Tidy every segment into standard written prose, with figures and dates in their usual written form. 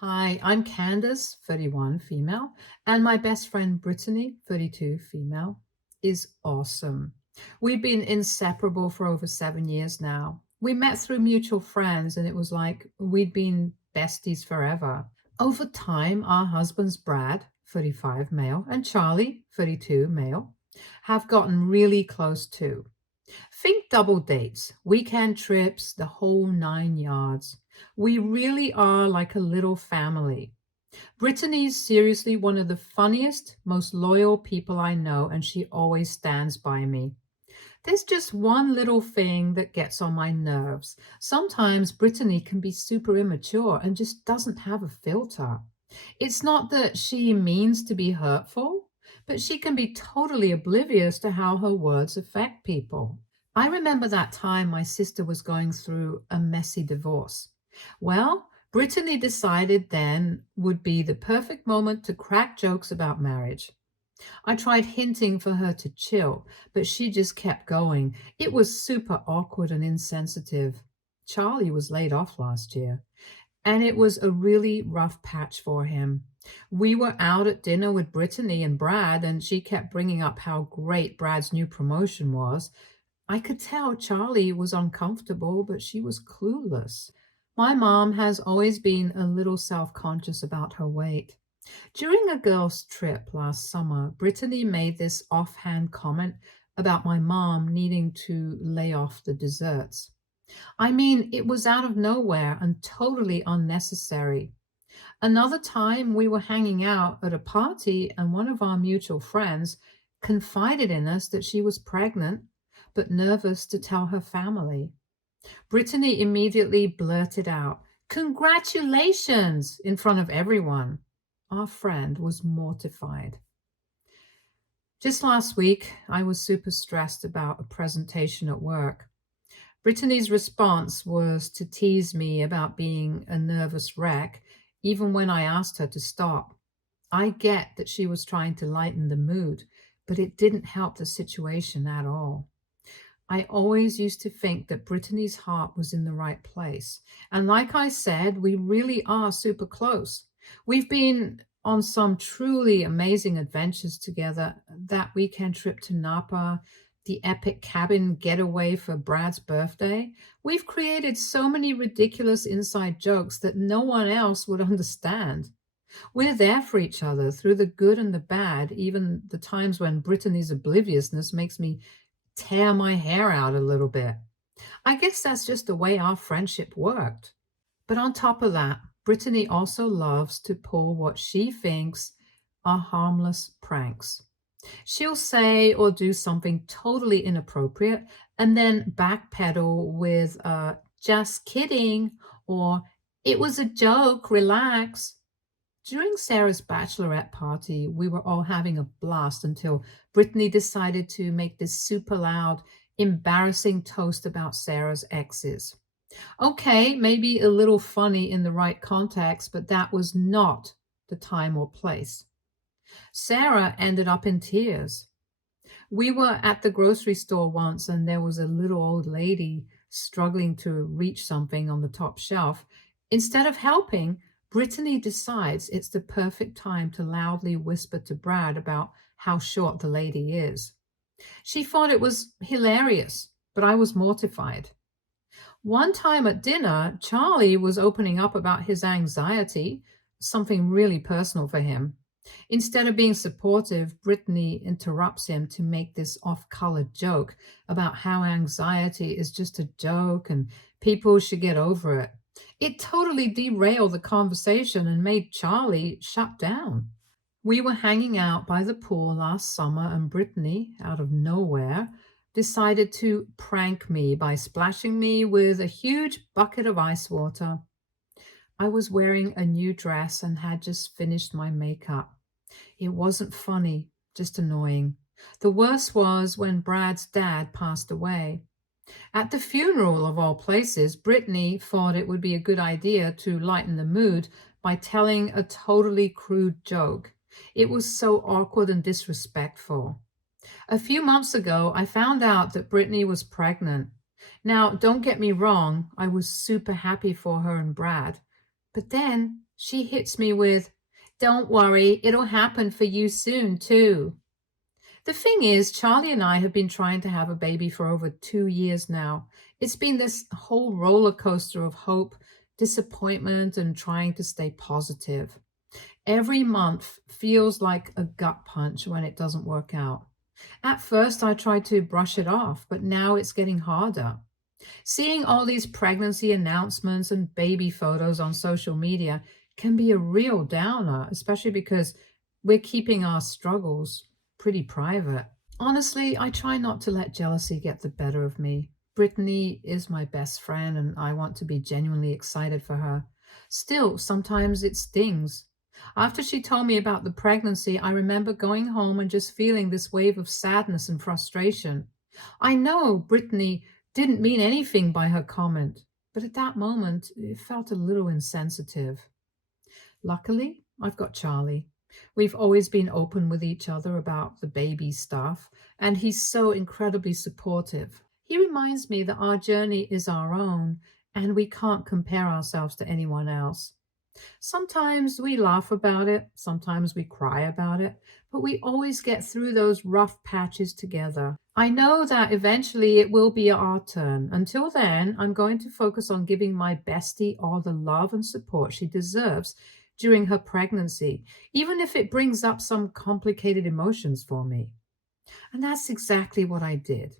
Hi, I'm Candace, 31, female, and my best friend Brittany, 32, female, is awesome. We've been inseparable for over 7 years now. We met through mutual friends, and it was like we'd been besties forever. Over time, our husbands, Brad, 35, male, and Charlie, 32, male, have gotten really close too. Think double dates, weekend trips, the whole 9 yards. We really are like a little family. Brittany's seriously one of the funniest, most loyal people I know, and she always stands by me. There's just one little thing that gets on my nerves. Sometimes Brittany can be super immature and just doesn't have a filter. It's not that she means to be hurtful, but she can be totally oblivious to how her words affect people. I remember that time my sister was going through a messy divorce. Well, Brittany decided then would be the perfect moment to crack jokes about marriage. I tried hinting for her to chill, but she just kept going. It was super awkward and insensitive. Charlie was laid off last year, and it was a really rough patch for him. We were out at dinner with Brittany and Brad, and she kept bringing up how great Brad's new promotion was. I could tell Charlie was uncomfortable, but she was clueless. My mom has always been a little self conscious about her weight. During a girls' trip last summer, Brittany made this offhand comment about my mom needing to lay off the desserts. I mean, it was out of nowhere and totally unnecessary. Another time, we were hanging out at a party, and one of our mutual friends confided in us that she was pregnant, but nervous to tell her family. Brittany immediately blurted out, "Congratulations!" in front of everyone. Our friend was mortified. Just last week, I was super stressed about a presentation at work. Brittany's response was to tease me about being a nervous wreck, even when I asked her to stop. I get that she was trying to lighten the mood, but it didn't help the situation at all. I always used to think that Brittany's heart was in the right place. And like I said, we really are super close. We've been on some truly amazing adventures together. That weekend trip to Napa, the epic cabin getaway for Brad's birthday. We've created so many ridiculous inside jokes that no one else would understand. We're there for each other through the good and the bad, even the times when Brittany's obliviousness makes me tear my hair out a little bit. I guess that's just the way our friendship worked. But on top of that, Brittany also loves to pull what she thinks are harmless pranks. She'll say or do something totally inappropriate and then backpedal with, just kidding, or it was a joke, relax. During Sarah's bachelorette party, we were all having a blast until Brittany decided to make this super loud, embarrassing toast about Sarah's exes. Okay, maybe a little funny in the right context, but that was not the time or place. Sarah ended up in tears. We were at the grocery store once, and there was a little old lady struggling to reach something on the top shelf. Instead of helping, Brittany decides it's the perfect time to loudly whisper to Brad about how short the lady is. She thought it was hilarious, but I was mortified. One time at dinner, Charlie was opening up about his anxiety, something really personal for him. Instead of being supportive, Brittany interrupts him to make this off color joke about how anxiety is just a joke and people should get over it. It totally derailed the conversation and made Charlie shut down. We were hanging out by the pool last summer, and Brittany, out of nowhere, decided to prank me by splashing me with a huge bucket of ice water. I was wearing a new dress and had just finished my makeup. It wasn't funny, just annoying. The worst was when Brad's dad passed away. At the funeral, of all places, Brittany thought it would be a good idea to lighten the mood by telling a totally crude joke. It was so awkward and disrespectful. A few months ago, I found out that Brittany was pregnant. Now, don't get me wrong, I was super happy for her and Brad. But then She hits me with, "Don't worry, it'll happen for you soon, too." The thing is, Charlie and I have been trying to have a baby for over 2 years now. It's been this whole roller coaster of hope, disappointment, and trying to stay positive. Every month feels like a gut punch when it doesn't work out. At first, I tried to brush it off, but now it's getting harder. Seeing all these pregnancy announcements and baby photos on social media can be a real downer, especially because we're keeping our struggles pretty private. Honestly, I try not to let jealousy get the better of me. Brittany is my best friend, and I want to be genuinely excited for her. Still, sometimes it stings. After she told me about the pregnancy, I remember going home and just feeling this wave of sadness and frustration. I know Brittany didn't mean anything by her comment, but at that moment, it felt a little insensitive. Luckily, I've got Charlie. We've always been open with each other about the baby stuff, and he's so incredibly supportive. He reminds me that our journey is our own, and we can't compare ourselves to anyone else. Sometimes we laugh about it, sometimes we cry about it, but we always get through those rough patches together. I know that eventually it will be our turn. Until then, I'm going to focus on giving my bestie all the love and support she deserves during her pregnancy, even if it brings up some complicated emotions for me. And that's exactly what I did.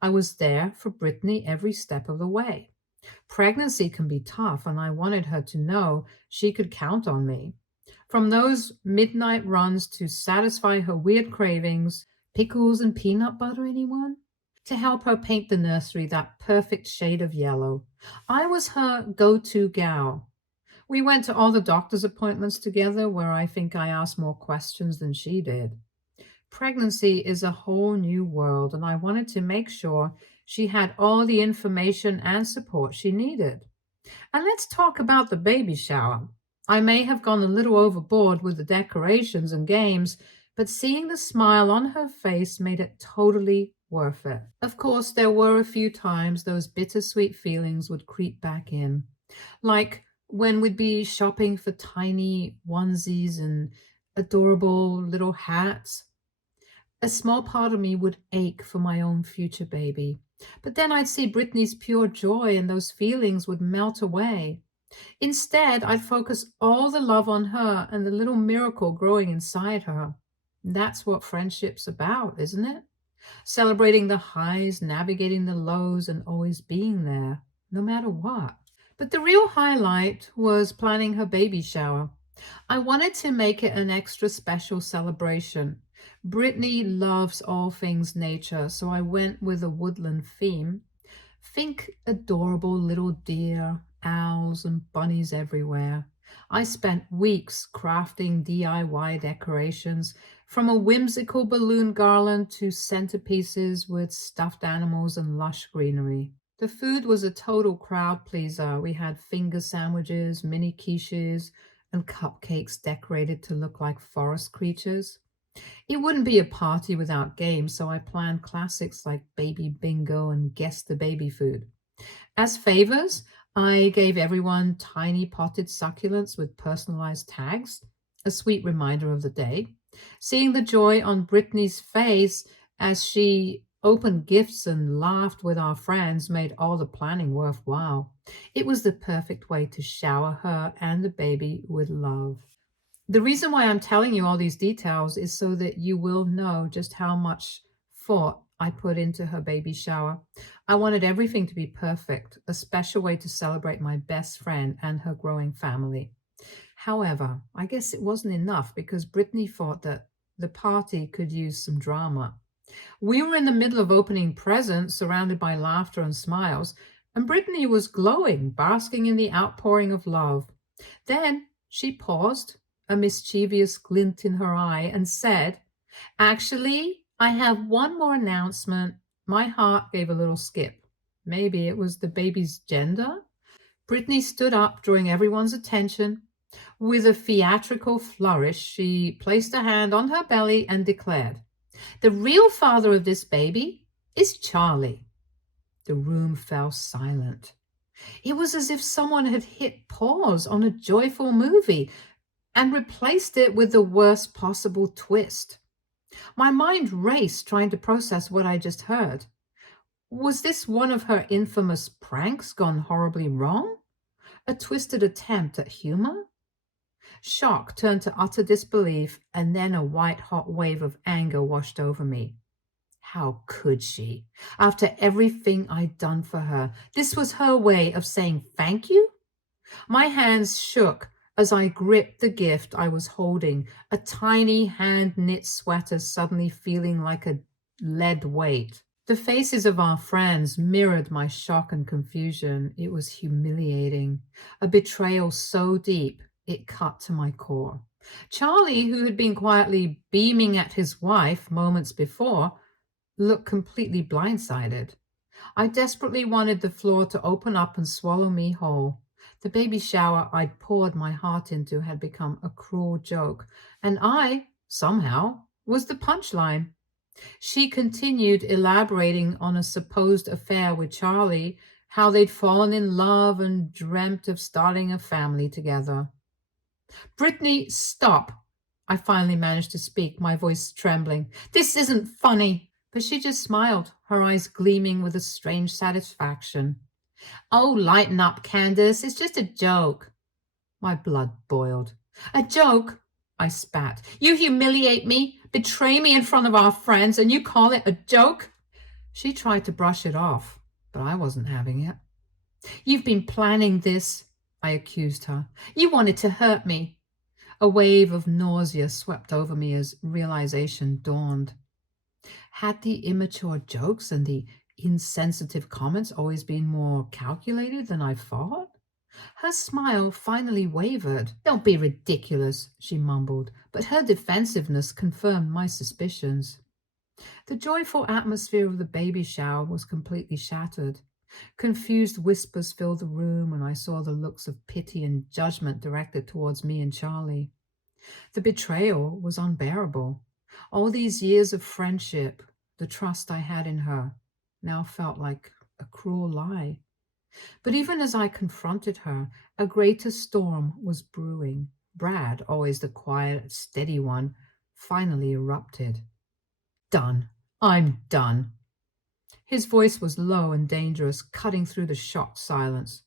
I was there for Brittany every step of the way. Pregnancy can be tough, and I wanted her to know she could count on me. From those midnight runs to satisfy her weird cravings, pickles and peanut butter, anyone? To help her paint the nursery that perfect shade of yellow. I was her go to gal. We went to all the doctor's appointments together where I think I asked more questions than she did. Pregnancy is a whole new world, and I wanted to make sure she had all the information and support she needed. And let's talk about the baby shower. I may have gone a little overboard with the decorations and games, but seeing the smile on her face made it totally worth it. Of course, there were a few times those bittersweet feelings would creep back in, like when we'd be shopping for tiny onesies and adorable little hats. A small part of me would ache for my own future baby. But then I'd see Brittany's pure joy and those feelings would melt away. Instead, I'd focus all the love on her and the little miracle growing inside her. That's what friendship's about, isn't it? Celebrating the highs, navigating the lows, and always being there, no matter what. But the real highlight was planning her baby shower. I wanted to make it an extra special celebration. Brittany loves all things nature, so I went with a woodland theme. Think adorable little deer, owls, and bunnies everywhere. I spent weeks crafting DIY decorations, from a whimsical balloon garland to centerpieces with stuffed animals and lush greenery. The food was a total crowd pleaser. We had finger sandwiches, mini quiches, and cupcakes decorated to look like forest creatures. It wouldn't be a party without games, so I planned classics like Baby Bingo and Guess the Baby Food. As favors, I gave everyone tiny potted succulents with personalized tags, a sweet reminder of the day. Seeing the joy on Brittany's face as she opened gifts and laughed with our friends made all the planning worthwhile. It was the perfect way to shower her and the baby with love. The reason why I'm telling you all these details is so that you will know just how much thought I put into her baby shower. I wanted everything to be perfect, a special way to celebrate my best friend and her growing family. However, I guess it wasn't enough because Brittany thought that the party could use some drama. We were in the middle of opening presents, surrounded by laughter and smiles, and Brittany was glowing, basking in the outpouring of love. Then she paused, a mischievous glint in her eye, and said, "Actually, I have one more announcement." My heart gave a little skip. Maybe it was the baby's gender? Brittany stood up, drawing everyone's attention. With a theatrical flourish, she placed a hand on her belly and declared, "The real father of this baby is Charlie." The room fell silent. It was as if someone had hit pause on a joyful movie and replaced it with the worst possible twist. My mind raced trying to process what I just heard. Was this one of her infamous pranks gone horribly wrong? A twisted attempt at humor? Shock turned to utter disbelief, and then a white hot wave of anger washed over me. How could she? After everything I'd done for her, this was her way of saying thank you? My hands shook as I gripped the gift I was holding, a tiny hand-knit sweater suddenly feeling like a lead weight. The faces of our friends mirrored my shock and confusion. It was humiliating, a betrayal so deep it cut to my core. Charlie, who had been quietly beaming at his wife moments before, looked completely blindsided. I desperately wanted the floor to open up and swallow me whole. The baby shower I'd poured my heart into had become a cruel joke, and I, somehow, was the punchline. She continued elaborating on a supposed affair with Charlie, how they'd fallen in love and dreamt of starting a family together. Brittany, stop! I finally managed to speak, my voice trembling. This isn't funny. But she just smiled, her eyes gleaming with a strange satisfaction. Oh, lighten up, Candace. It's just a joke. My blood boiled. A joke? I spat. You humiliate me, betray me in front of our friends, and you call it a joke? She tried to brush it off, but I wasn't having it. You've been planning this, I accused her. You wanted to hurt me. A wave of nausea swept over me as realization dawned. Had the immature jokes and the insensitive comments always been more calculated than I thought? Her smile finally wavered. Don't be ridiculous, she mumbled, but her defensiveness confirmed my suspicions. The joyful atmosphere of the baby shower was completely shattered. Confused whispers filled the room, and I saw the looks of pity and judgment directed towards me and Charlie. The betrayal was unbearable. All these years of friendship, the trust I had in her, now felt like a cruel lie. But even as I confronted her, a greater storm was brewing. Brad, always the quiet, steady one, finally erupted. Done. I'm done. His voice was low and dangerous, cutting through the shocked silence.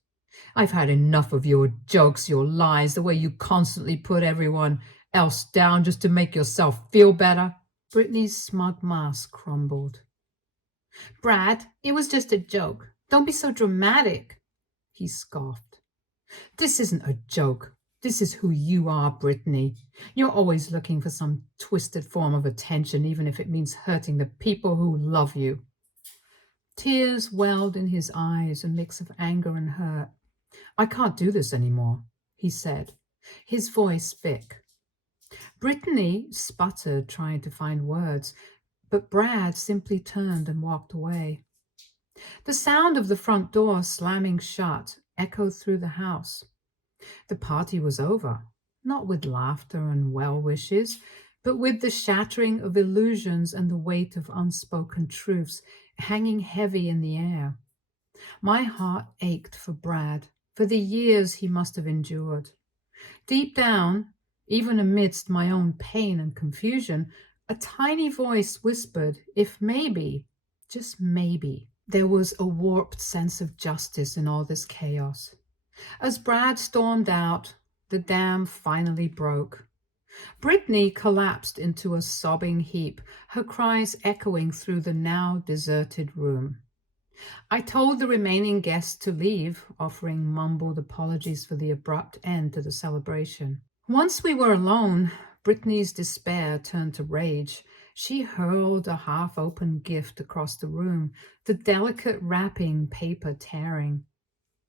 I've had enough of your jokes, your lies, the way you constantly put everyone else down just to make yourself feel better. Brittany's smug mask crumbled. Brad, it was just a joke. Don't be so dramatic, he scoffed. This isn't a joke. This is who you are, Brittany. You're always looking for some twisted form of attention, even if it means hurting the people who love you. Tears welled in his eyes, a mix of anger and hurt. I can't do this anymore, he said, his voice thick. Brittany sputtered, trying to find words, but Brad simply turned and walked away. The sound of the front door slamming shut echoed through the house. The party was over, not with laughter and well wishes, but with the shattering of illusions and the weight of unspoken truths hanging heavy in the air. My heart ached for Brad, for the years he must have endured. Deep down, even amidst my own pain and confusion, a tiny voice whispered if maybe, just maybe, there was a warped sense of justice in all this chaos. As Brad stormed out, the dam finally broke. Brittany collapsed into a sobbing heap, her cries echoing through the now deserted room. I told the remaining guests to leave, offering mumbled apologies for the abrupt end to the celebration. Once we were alone, Brittany's despair turned to rage. She hurled a half-open gift across the room, the delicate wrapping paper tearing.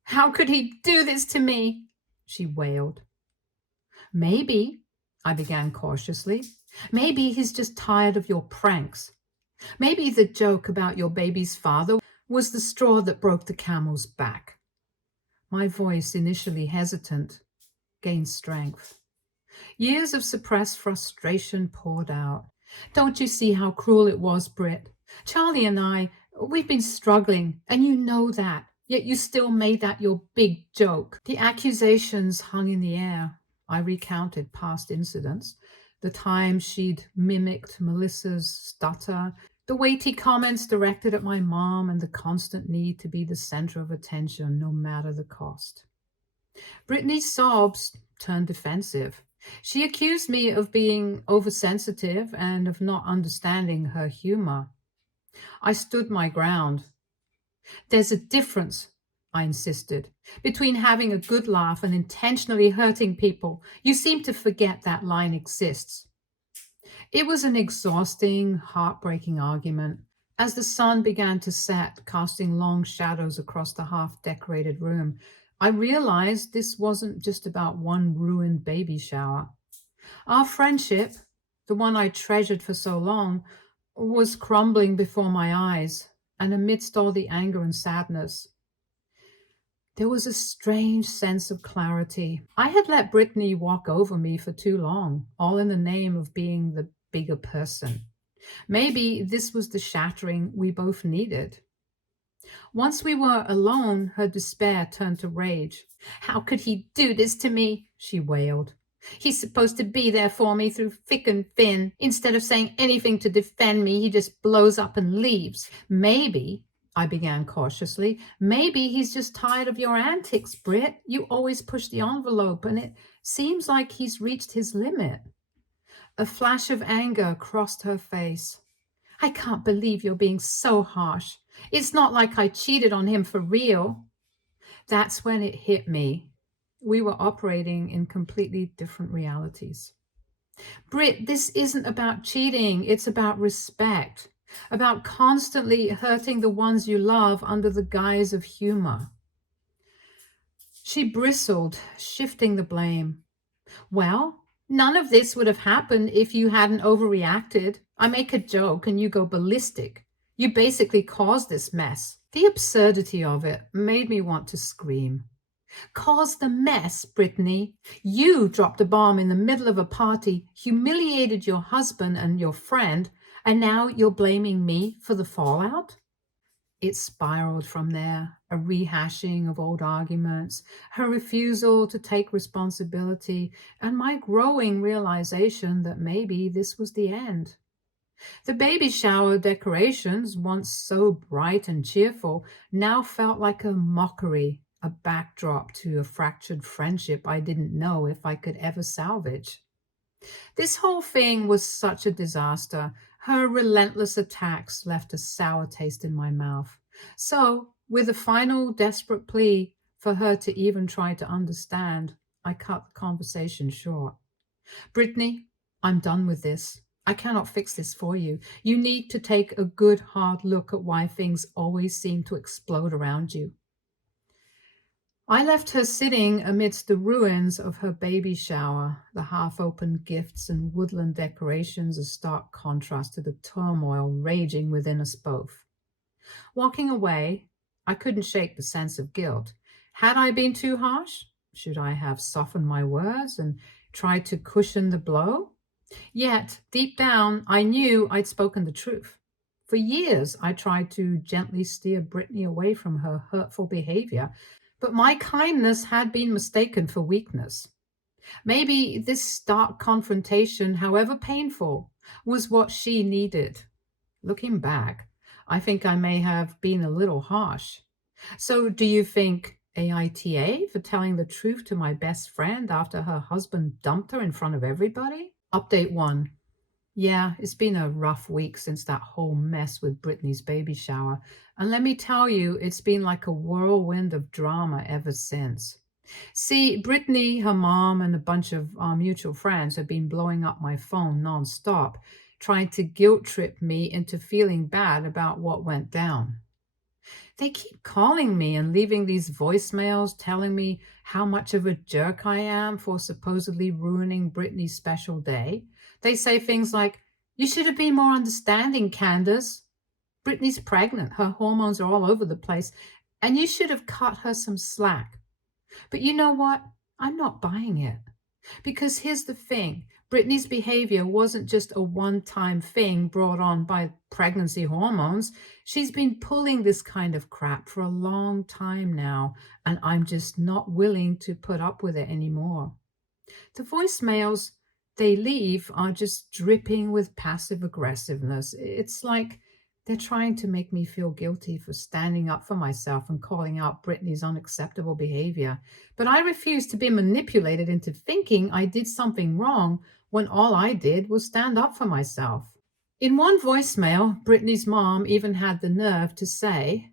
How could he do this to me? She wailed. Maybe, I began cautiously, maybe he's just tired of your pranks. Maybe the joke about your baby's father was the straw that broke the camel's back. My voice, initially hesitant, gained strength. Years of suppressed frustration poured out. Don't you see how cruel it was, Britt? Charlie and I, we've been struggling, and you know that. Yet you still made that your big joke. The accusations hung in the air. I recounted past incidents, the time she'd mimicked Melissa's stutter, the weighty comments directed at my mom, and the constant need to be the center of attention no matter the cost. Brittany's sobs turned defensive. She accused me of being oversensitive and of not understanding her humor. I stood my ground. There's a difference, I insisted, between having a good laugh and intentionally hurting people. You seem to forget that line exists. It was an exhausting, heartbreaking argument. As the sun began to set, casting long shadows across the half-decorated room, I realized this wasn't just about one ruined baby shower. Our friendship, the one I treasured for so long, was crumbling before my eyes, and amidst all the anger and sadness, there was a strange sense of clarity. I had let Brittany walk over me for too long, all in the name of being the bigger person. Maybe this was the shattering we both needed. Once we were alone, her despair turned to rage. How could he do this to me? She wailed. He's supposed to be there for me through thick and thin. Instead of saying anything to defend me, he just blows up and leaves. Maybe, I began cautiously, maybe he's just tired of your antics, Britt. You always push the envelope, and it seems like he's reached his limit. A flash of anger crossed her face. I can't believe you're being so harsh. It's not like I cheated on him for real. That's when it hit me. We were operating in completely different realities. Britt, this isn't about cheating. It's about respect, about constantly hurting the ones you love under the guise of humor. She bristled, shifting the blame. Well, none of this would have happened if you hadn't overreacted. I make a joke and you go ballistic. You basically caused this mess. The absurdity of it made me want to scream. Caused the mess, Brittany. You dropped a bomb in the middle of a party, humiliated your husband and your friend, and now you're blaming me for the fallout? It spiraled from there, a rehashing of old arguments, her refusal to take responsibility, and my growing realization that maybe this was the end. The baby shower decorations, once so bright and cheerful, now felt like a mockery, a backdrop to a fractured friendship I didn't know if I could ever salvage. This whole thing was such a disaster. Her relentless attacks left a sour taste in my mouth. So, with a final desperate plea for her to even try to understand, I cut the conversation short. Brittany, I'm done with this. I cannot fix this for you. You need to take a good hard look at why things always seem to explode around you. I left her sitting amidst the ruins of her baby shower, the half-opened gifts and woodland decorations, a stark contrast to the turmoil raging within us both. Walking away, I couldn't shake the sense of guilt. Had I been too harsh? Should I have softened my words and tried to cushion the blow? Yet, deep down, I knew I'd spoken the truth. For years, I tried to gently steer Brittany away from her hurtful behavior, but my kindness had been mistaken for weakness. Maybe this stark confrontation, however painful, was what she needed. Looking back, I think I may have been a little harsh. So do you think AITA for telling the truth to my best friend after her husband dumped her in front of everybody? Update 1. Yeah, it's been a rough week since that whole mess with Brittany's baby shower. And let me tell you, it's been like a whirlwind of drama ever since. See, Brittany, her mom, and a bunch of our mutual friends have been blowing up my phone nonstop, trying to guilt trip me into feeling bad about what went down. They keep calling me and leaving these voicemails telling me how much of a jerk I am for supposedly ruining Brittany's special day. They say things like, you should have been more understanding, Candace. Brittany's pregnant, her hormones are all over the place, and you should have cut her some slack. But you know what? I'm not buying it. Because here's the thing, Brittany's behavior wasn't just a one-time thing brought on by pregnancy hormones. She's been pulling this kind of crap for a long time now, and I'm just not willing to put up with it anymore. The voicemails they leave are just dripping with passive aggressiveness. It's like they're trying to make me feel guilty for standing up for myself and calling out Brittany's unacceptable behavior. But I refuse to be manipulated into thinking I did something wrong when all I did was stand up for myself. In one voicemail, Brittany's mom even had the nerve to say,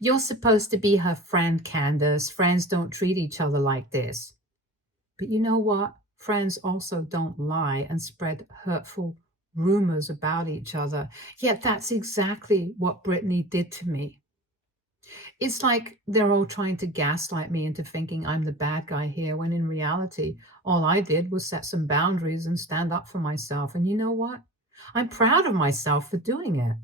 "You're supposed to be her friend, Candace. Friends don't treat each other like this." But you know what? Friends also don't lie and spread hurtful rumors about each other. Yet that's exactly what Brittany did to me. It's like they're all trying to gaslight me into thinking I'm the bad guy here, when in reality, all I did was set some boundaries and stand up for myself. And you know what? I'm proud of myself for doing it.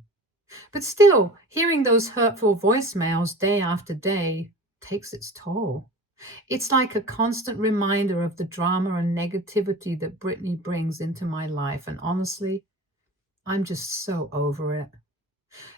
But still, hearing those hurtful voicemails day after day takes its toll. It's like a constant reminder of the drama and negativity that Brittany brings into my life. And honestly, I'm just so over it.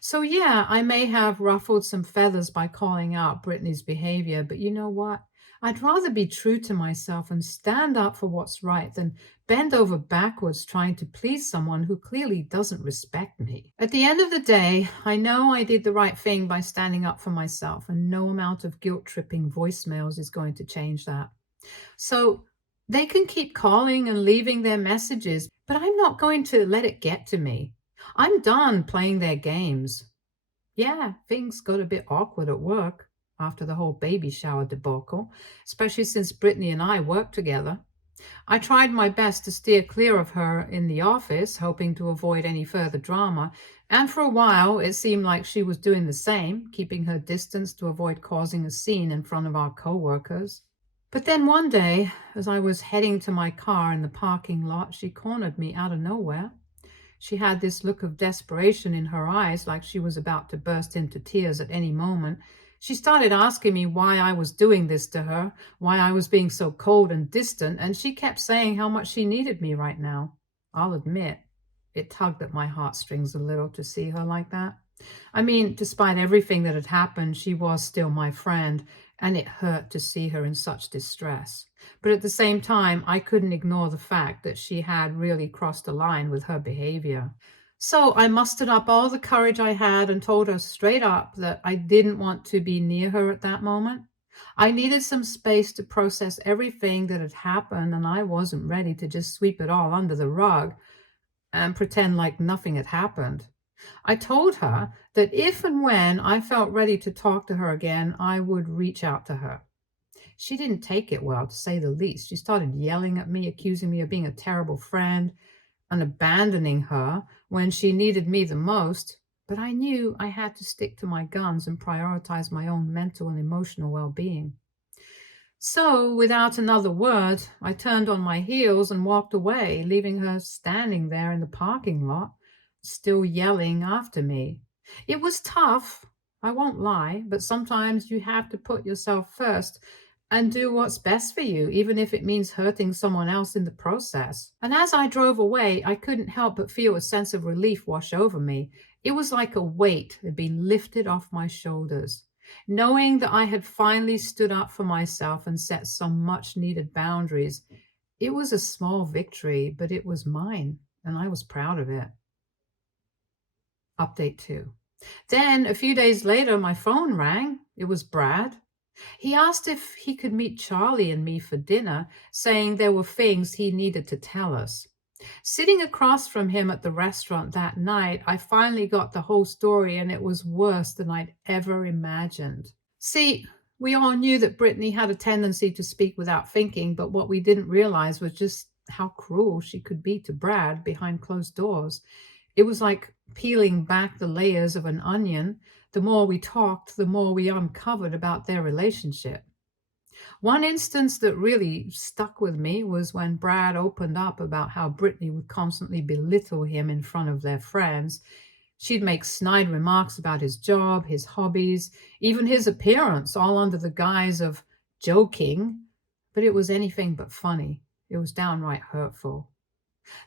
So, yeah, I may have ruffled some feathers by calling out Brittany's behavior, but you know what? I'd rather be true to myself and stand up for what's right than bend over backwards trying to please someone who clearly doesn't respect me. At the end of the day, I know I did the right thing by standing up for myself, and no amount of guilt tripping voicemails is going to change that. So they can keep calling and leaving their messages, but I'm not going to let it get to me. I'm done playing their games. Yeah, things got a bit awkward at work after the whole baby shower debacle, especially since Brittany and I worked together. I tried my best to steer clear of her in the office, hoping to avoid any further drama, and for a while it seemed like she was doing the same, keeping her distance to avoid causing a scene in front of our coworkers. But then one day, as I was heading to my car in the parking lot, she cornered me out of nowhere. She had this look of desperation in her eyes, like she was about to burst into tears at any moment. She started asking me why I was doing this to her, why I was being so cold and distant, and she kept saying how much she needed me right now. I'll admit, it tugged at my heartstrings a little to see her like that. I mean, despite everything that had happened, she was still my friend, and it hurt to see her in such distress. But at the same time, I couldn't ignore the fact that she had really crossed a line with her behavior. So I mustered up all the courage I had and told her straight up that I didn't want to be near her at that moment. I needed some space to process everything that had happened, and I wasn't ready to just sweep it all under the rug and pretend like nothing had happened. I told her that if and when I felt ready to talk to her again, I would reach out to her. She didn't take it well, to say the least. She started yelling at me, accusing me of being a terrible friend and abandoning her when she needed me the most. But I knew I had to stick to my guns and prioritize my own mental and emotional well being. So, without another word, I turned on my heels and walked away, leaving her standing there in the parking lot, still yelling after me. It was tough, I won't lie, but sometimes you have to put yourself first and do what's best for you, even if it means hurting someone else in the process. And as I drove away, I couldn't help but feel a sense of relief wash over me. It was like a weight had been lifted off my shoulders. Knowing that I had finally stood up for myself and set some much needed boundaries, it was a small victory, but it was mine, and I was proud of it. Update 2. Then, a few days later, my phone rang. It was Brad. He asked if he could meet Charlie and me for dinner, saying there were things he needed to tell us. Sitting across from him at the restaurant that night, I finally got the whole story, and it was worse than I'd ever imagined. See, we all knew that Brittany had a tendency to speak without thinking, but what we didn't realize was just how cruel she could be to Brad behind closed doors. It was like peeling back the layers of an onion. The more we talked, the more we uncovered about their relationship. One instance that really stuck with me was when Brad opened up about how Brittany would constantly belittle him in front of their friends. She'd make snide remarks about his job, his hobbies, even his appearance, all under the guise of joking, but it was anything but funny. It was downright hurtful.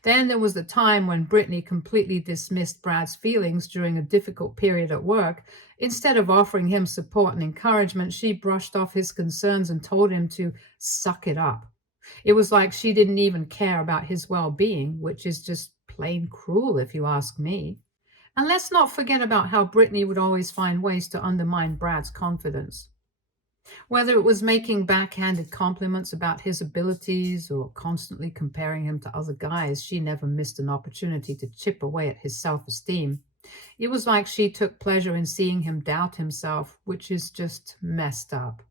Then there was the time when Brittany completely dismissed Brad's feelings during a difficult period at work. Instead of offering him support and encouragement, she brushed off his concerns and told him to suck it up. It was like she didn't even care about his well being, which is just plain cruel, if you ask me. And let's not forget about how Brittany would always find ways to undermine Brad's confidence. Whether it was making backhanded compliments about his abilities or constantly comparing him to other guys, she never missed an opportunity to chip away at his self esteem. It was like she took pleasure in seeing him doubt himself, which is just messed up.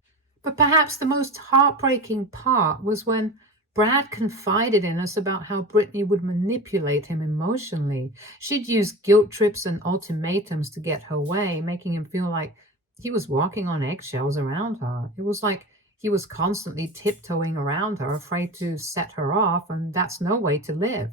But perhaps the most heartbreaking part was when Brad confided in us about how Brittany would manipulate him emotionally. She'd use guilt trips and ultimatums to get her way, making him feel like he was walking on eggshells around her. It was like he was constantly tiptoeing around her, afraid to set her off, and that's no way to live.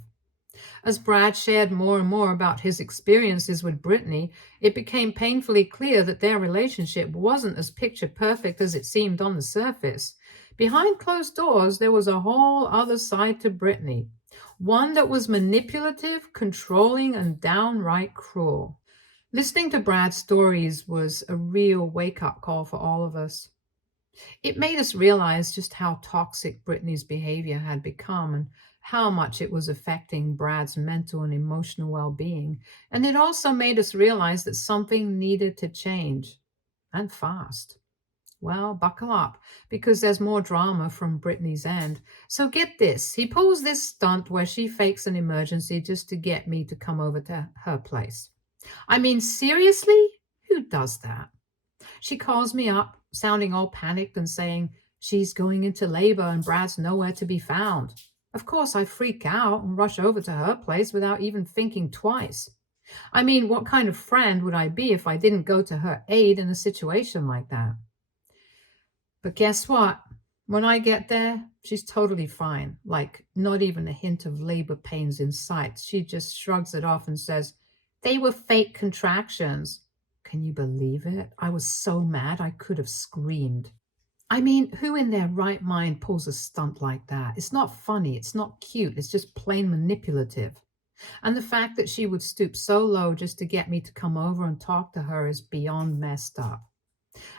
As Brad shared more and more about his experiences with Brittany, it became painfully clear that their relationship wasn't as picture perfect as it seemed on the surface. Behind closed doors, there was a whole other side to Brittany, one that was manipulative, controlling, and downright cruel. Listening to Brad's stories was a real wake up call for all of us. It made us realize just how toxic Brittany's behavior had become and how much it was affecting Brad's mental and emotional well being. And it also made us realize that something needed to change, and fast. Well, buckle up because there's more drama from Brittany's end. So get this, he pulls this stunt where she fakes an emergency just to get me to come over to her place. I mean, seriously? Who does that? She calls me up, sounding all panicked and saying she's going into labor and Brad's nowhere to be found. Of course, I freak out and rush over to her place without even thinking twice. I mean, what kind of friend would I be if I didn't go to her aid in a situation like that? But guess what? When I get there, she's totally fine, like not even a hint of labor pains in sight. She just shrugs it off and says, "They were fake contractions." Can you believe it? I was so mad I could have screamed. I mean, who in their right mind pulls a stunt like that? It's not funny, it's not cute, it's just plain manipulative. And the fact that she would stoop so low just to get me to come over and talk to her is beyond messed up.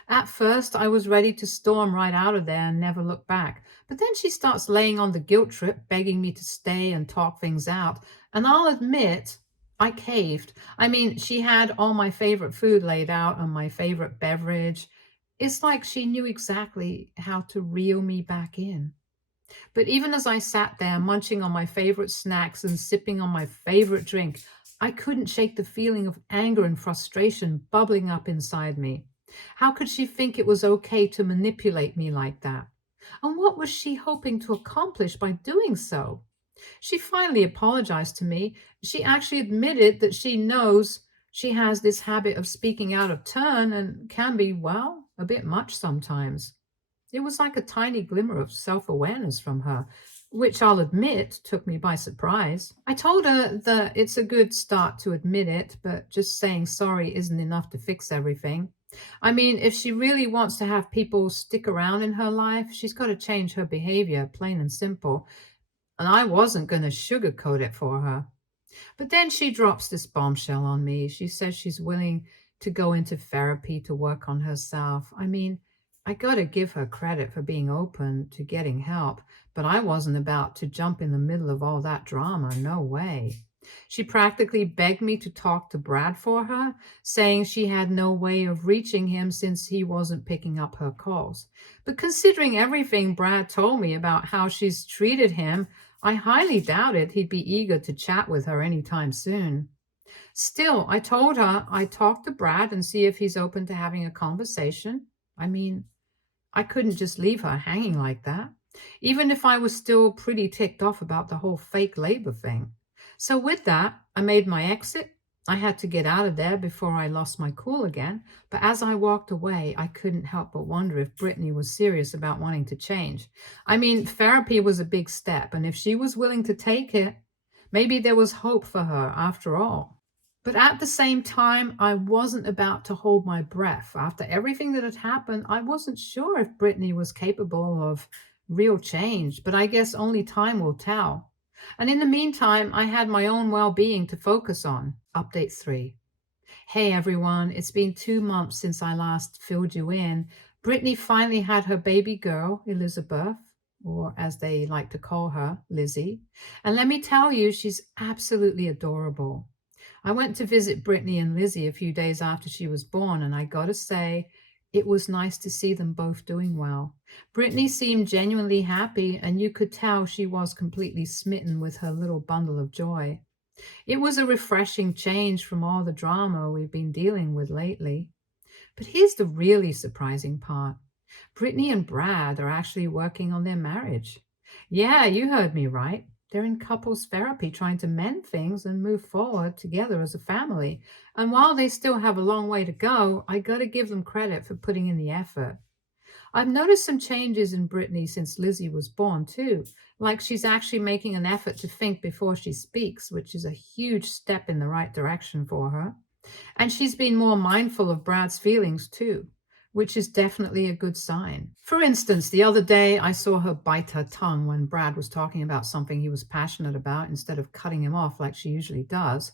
At first, I was ready to storm right out of there and never look back. But then she starts laying on the guilt trip, begging me to stay and talk things out. And I'll admit, I caved. I mean, she had all my favorite food laid out and my favorite beverage. It's like she knew exactly how to reel me back in. But even as I sat there munching on my favorite snacks and sipping on my favorite drink, I couldn't shake the feeling of anger and frustration bubbling up inside me. How could she think it was okay to manipulate me like that? And what was she hoping to accomplish by doing so? She finally apologized to me. She actually admitted that she knows she has this habit of speaking out of turn and can be, well, a bit much sometimes. It was like a tiny glimmer of self awareness from her, which I'll admit took me by surprise. I told her that it's a good start to admit it, but just saying sorry isn't enough to fix everything. I mean, if she really wants to have people stick around in her life, she's got to change her behavior, plain and simple. And I wasn't going to sugarcoat it for her. But then she drops this bombshell on me. She says she's willing to go into therapy to work on herself. I mean, I got to give her credit for being open to getting help, but I wasn't about to jump in the middle of all that drama. No way. She practically begged me to talk to Brad for her, saying she had no way of reaching him since he wasn't picking up her calls. But considering everything Brad told me about how she's treated him, I highly doubted he'd be eager to chat with her anytime soon. Still, I told her I'd talk to Brad and see if he's open to having a conversation. I mean, I couldn't just leave her hanging like that, even if I was still pretty ticked off about the whole fake labor thing. So with that, I made my exit. I had to get out of there before I lost my cool again. But as I walked away, I couldn't help but wonder if Brittany was serious about wanting to change. I mean, therapy was a big step, and if she was willing to take it, maybe there was hope for her after all. But at the same time, I wasn't about to hold my breath. After everything that had happened, I wasn't sure if Brittany was capable of real change, but I guess only time will tell. And in the meantime, I had my own well being to focus on. Update 3. Hey everyone, it's been 2 months since I last filled you in. Brittany finally had her baby girl, Elizabeth, or as they like to call her, Lizzie. And let me tell you, she's absolutely adorable. I went to visit Brittany and Lizzie a few days after she was born, and I gotta say, it was nice to see them both doing well. Brittany seemed genuinely happy, and you could tell she was completely smitten with her little bundle of joy. It was a refreshing change from all the drama we've been dealing with lately. But here's the really surprising part. Brittany and Brad are actually working on their marriage. Yeah, you heard me right. They're in couples therapy trying to mend things and move forward together as a family. And while they still have a long way to go, I got to give them credit for putting in the effort. I've noticed some changes in Brittany since Lizzie was born, too. Like she's actually making an effort to think before she speaks, which is a huge step in the right direction for her. And she's been more mindful of Brad's feelings too, which is definitely a good sign. For instance, the other day I saw her bite her tongue when Brad was talking about something he was passionate about instead of cutting him off like she usually does.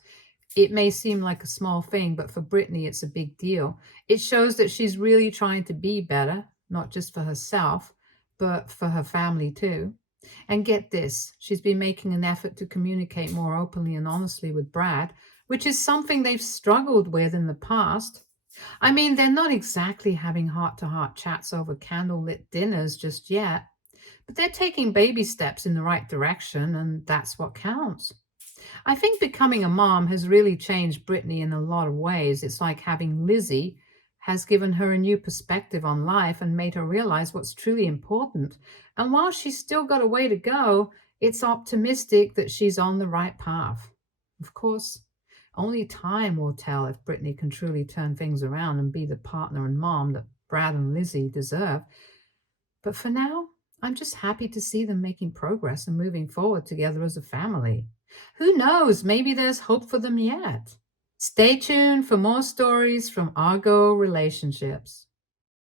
It may seem like a small thing, but for Brittany, it's a big deal. It shows that she's really trying to be better, not just for herself, but for her family too. And get this, she's been making an effort to communicate more openly and honestly with Brad, which is something they've struggled with in the past. I mean, they're not exactly having heart to heart chats over candlelit dinners just yet, but they're taking baby steps in the right direction, and that's what counts. I think becoming a mom has really changed Brittany in a lot of ways. It's like having Lizzie has given her a new perspective on life and made her realize what's truly important. And while she's still got a way to go, it's optimistic that she's on the right path. Of course, only time will tell if Brittany can truly turn things around and be the partner and mom that Brad and Lizzie deserve. But for now, I'm just happy to see them making progress and moving forward together as a family. Who knows? Maybe there's hope for them yet. Stay tuned for more stories from Argo Relationships.